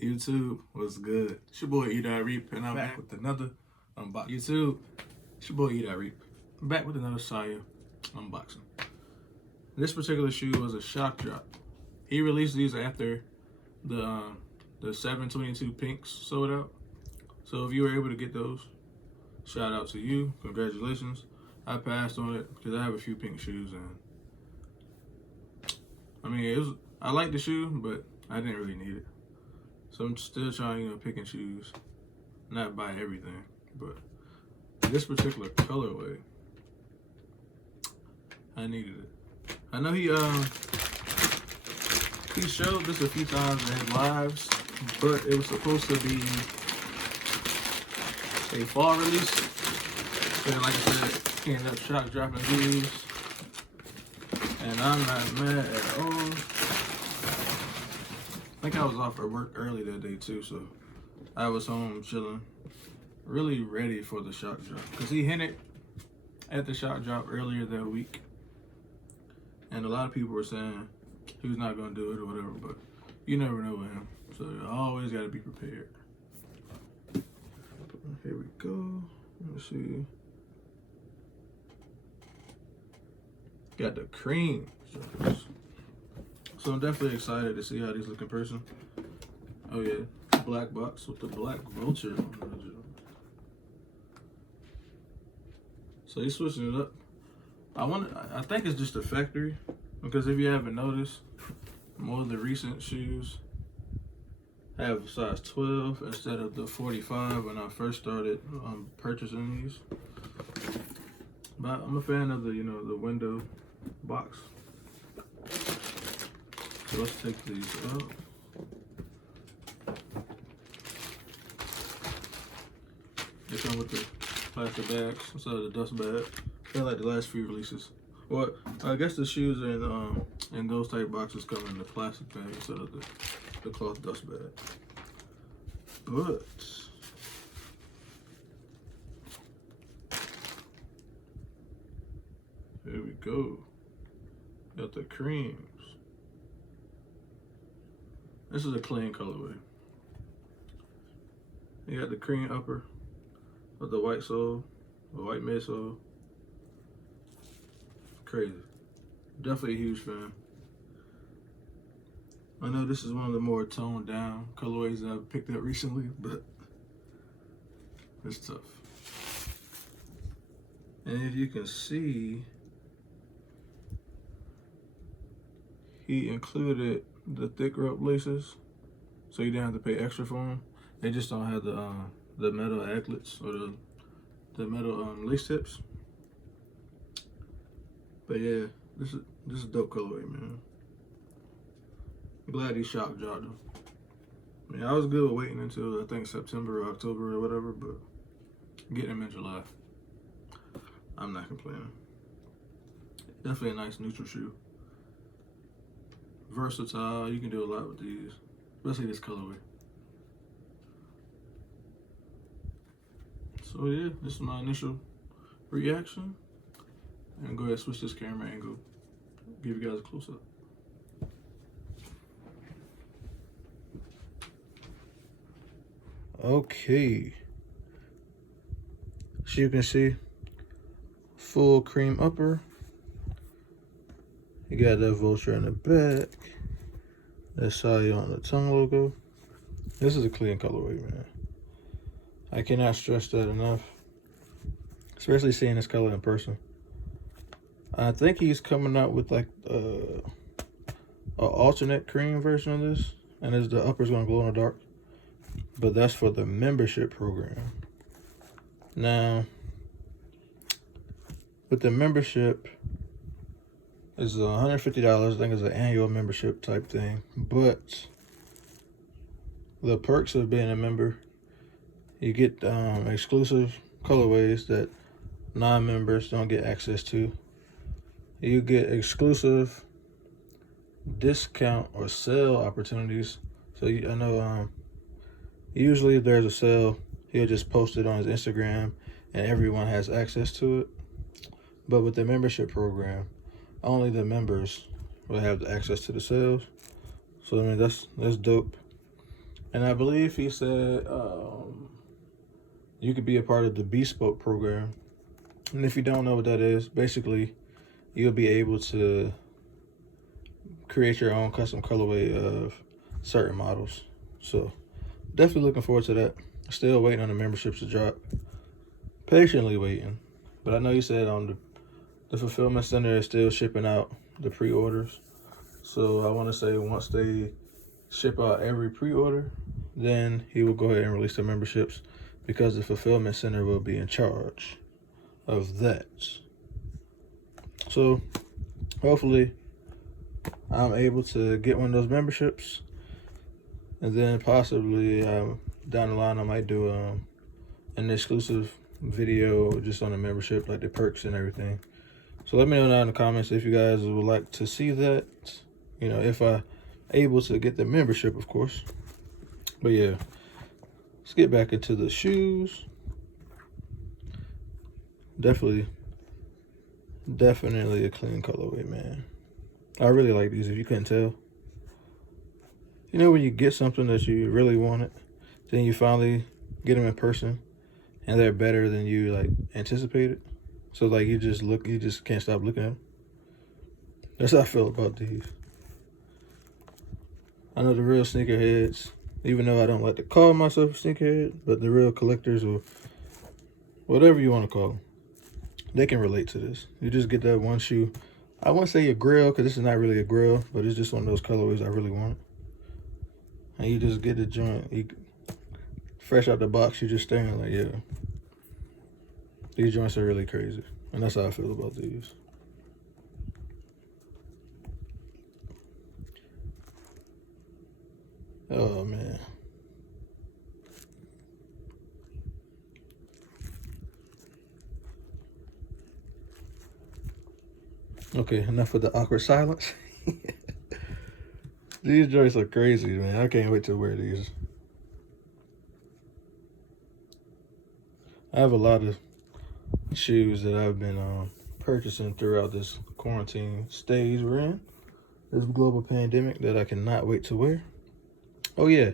YouTube was good. It's your boy E. Reap, and I'm back with another unboxing. YouTube, it's your boy E. Reap. I'm back with another Saya unboxing. This particular shoe was a shock drop. He released these after the 722 pinks sold out. So if you were able to get those, shout out to you. Congratulations. I passed on it because I have a few pink shoes, and I mean I like the shoe, but I didn't really need it. So I'm still trying to pick and choose, not buy everything. But this particular colorway, I needed it. I know he showed this a few times in his lives, but it was supposed to be a fall release. And like I said, he ended up shock dropping these, and I'm not mad at all. I think I was off for work early that day too, so I was home chilling, really ready for the shock drop. Because he hinted at the shock drop earlier that week, and a lot of people were saying he was not going to do it or whatever, but you never know with him, so you always got to be prepared. Here we go. Let's see. Got the cream stripes. So I'm definitely excited to see how these look in person. Oh yeah, black box with the black Vulture on it. So he's switching it up. I think it's just a factory, because if you haven't noticed, more of the recent shoes have a size 12 instead of the 45 when I first started purchasing these. But I'm a fan of the the window box. So let's take these out. They come with the plastic bags instead of the dust bag. They're like the last few releases. Well, I guess the shoes in those type boxes come in the plastic bag instead of the cloth dust bag. But here we go. Got the creams. This is a clean colorway. You got the cream upper with the white sole, the white midsole. Crazy. Definitely a huge fan. I know this is one of the more toned down colorways that I've picked up recently, but it's tough. And if you can see, he included the thick rope laces, so you didn't have to pay extra for them. They just don't have the metal aglets or the metal lace tips. But yeah, this is a dope colorway, man. I'm glad he shock dropped them. I mean, I was good with waiting until I think September or October or whatever, but getting them in July, I'm not complaining. Definitely a nice neutral shoe. Versatile, you can do a lot with these, especially this colorway. So yeah, this is my initial reaction. And go ahead and switch this camera angle, give you guys a close-up. Okay, so you can see full cream upper. You got that Vulture in the back. That Saya on the tongue logo. This is a clean colorway, man. I cannot stress that enough. Especially seeing this color in person. I think he's coming out with like a alternate cream version of this, and the upper's gonna glow in the dark. But that's for the membership program. Now, with the membership, it's $150. I think it's an annual membership type thing. But the perks of being a member, you get exclusive colorways that non-members don't get access to. You get exclusive discount or sale opportunities. So I know usually if there's a sale, he'll just post it on his Instagram and everyone has access to it. But with the membership program, only the members will have the access to the sales. So I mean that's dope. And I believe he said you could be a part of the Bespoke program. And if you don't know what that is, basically you'll be able to create your own custom colorway of certain models. So definitely looking forward to that. Still waiting on the memberships to drop. Patiently waiting. But I know you said on the fulfillment center is still shipping out the pre-orders. So I want to say once they ship out every pre-order, then he will go ahead and release the memberships, because the fulfillment center will be in charge of that. So hopefully I'm able to get one of those memberships, and then possibly down the line I might do an exclusive video just on the membership, like the perks and everything. So let me know down in the comments if you guys would like to see that, you know, if I able to get the membership, of course. But yeah, let's get back into the shoes. Definitely a clean colorway, man. I really like these, if you couldn't tell. You know when you get something that you really wanted, then you finally get them in person and they're better than you like anticipated. So like you just can't stop looking at them. That's how I feel about these. I know the real sneakerheads, even though I don't like to call myself a sneakerhead, but the real collectors, or whatever you want to call them, they can relate to this. You just get that one shoe. I wouldn't say a grill, because this is not really a grill, but it's just one of those colorways I really want. And you just get the joint, fresh out the box, you're just staring like, yeah. These joints are really crazy. And that's how I feel about these. Oh, man. Okay, enough of the awkward silence. These joints are crazy, man. I can't wait to wear these. I have a lot of shoes that I've been purchasing throughout this quarantine stage we're in, this global pandemic, that I cannot wait to wear. Oh yeah,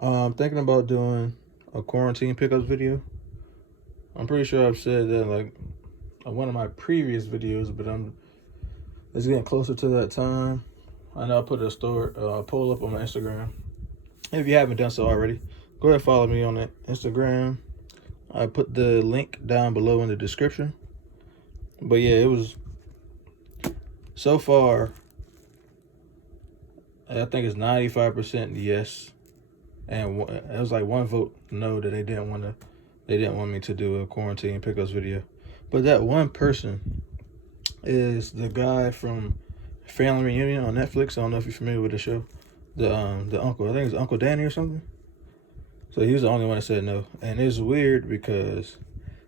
I'm thinking about doing a quarantine pickups video. I'm pretty sure I've said that like on one of my previous videos, but it's getting closer to that time. I know I put a poll up on my Instagram. If you haven't done so already, go ahead and follow me on that Instagram. I put the link down below in the description. But yeah, it was so far, I think it's 95% yes, and it was like one vote no, that they didn't want me to do a quarantine pickups video. But that one person is the guy from Family Reunion on Netflix. I don't know if you're familiar with the show. The uncle, I think it's Uncle Danny or something. So he was the only one that said no. And it's weird because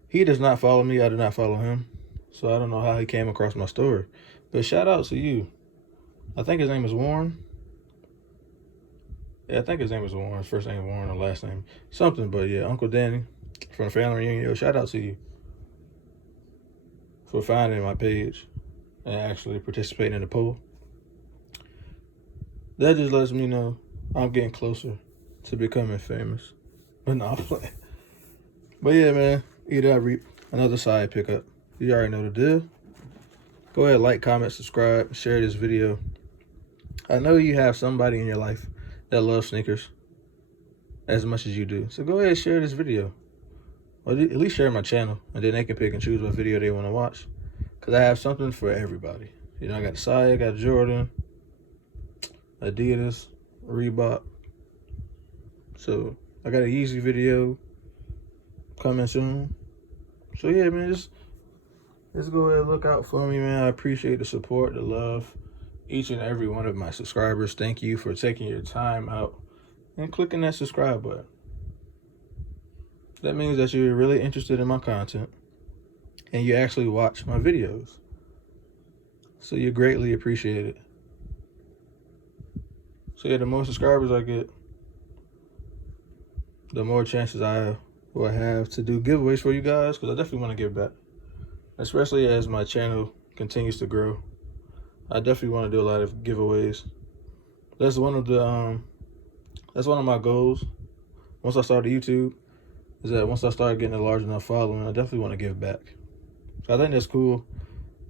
he does not follow me. I do not follow him. So I don't know how he came across my story. But shout out to you. I think his name is Warren. Yeah, I think his name is Warren. His first name is Warren, or last name something. But yeah, Uncle Danny from the Family Reunion. Yo, shout out to you for finding my page and actually participating in the poll. That just lets me know I'm getting closer to becoming famous. But no, I'm playing. But yeah, man, either I reap another side pickup. You already know the deal. Go ahead, like, comment, subscribe, share this video. I know you have somebody in your life that loves sneakers as much as you do. So go ahead and share this video. Or at least share my channel, and then they can pick and choose what video they want to watch. Because I have something for everybody. You know, I got Saya, I got Jordan, Adidas, Reebok. So I got a Yeezy video coming soon. So yeah, man, just go ahead and look out for me, man. I appreciate the support, the love. Each and every one of my subscribers, thank you for taking your time out and clicking that subscribe button. That means that you're really interested in my content and you actually watch my videos. So you're greatly appreciated. So yeah, the more subscribers I get, the more chances I will have to do giveaways for you guys, because I definitely want to give back. Especially as my channel continues to grow. I definitely want to do a lot of giveaways. That's one of the That's one of my goals. Once I started YouTube, is that once I start getting a large enough following, I definitely want to give back. So I think that's cool.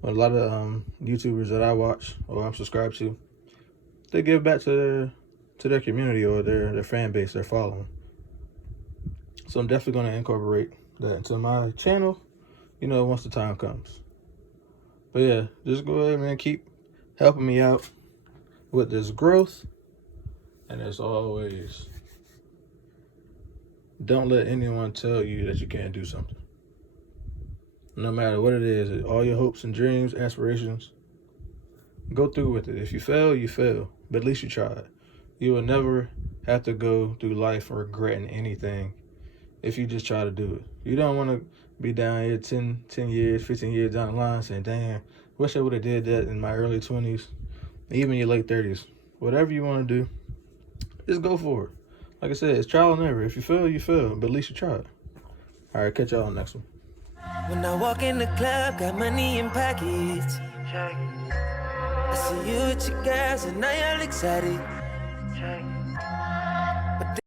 But a lot of YouTubers that I watch or I'm subscribed to, they give back to their community or their fan base, their following. So I'm definitely going to incorporate that into my channel, once the time comes. But yeah, just go ahead, man. Keep helping me out with this growth. And as always, don't let anyone tell you that you can't do something. No matter what it is, all your hopes and dreams, aspirations, go through with it. If you fail, you fail. But at least you tried. You will never have to go through life regretting anything if you just try to do it. You don't want to be down here 10 years, 15 years down the line saying, damn, wish I would have did that in my early 20s, even your late 30s. Whatever you want to do, just go for it. Like I said, it's trial and error. If you fail, you fail, but at least you tried. All right, catch y'all on the next one. When I walk in the club, got money in pockets. I see you with your girls and now y'all excited.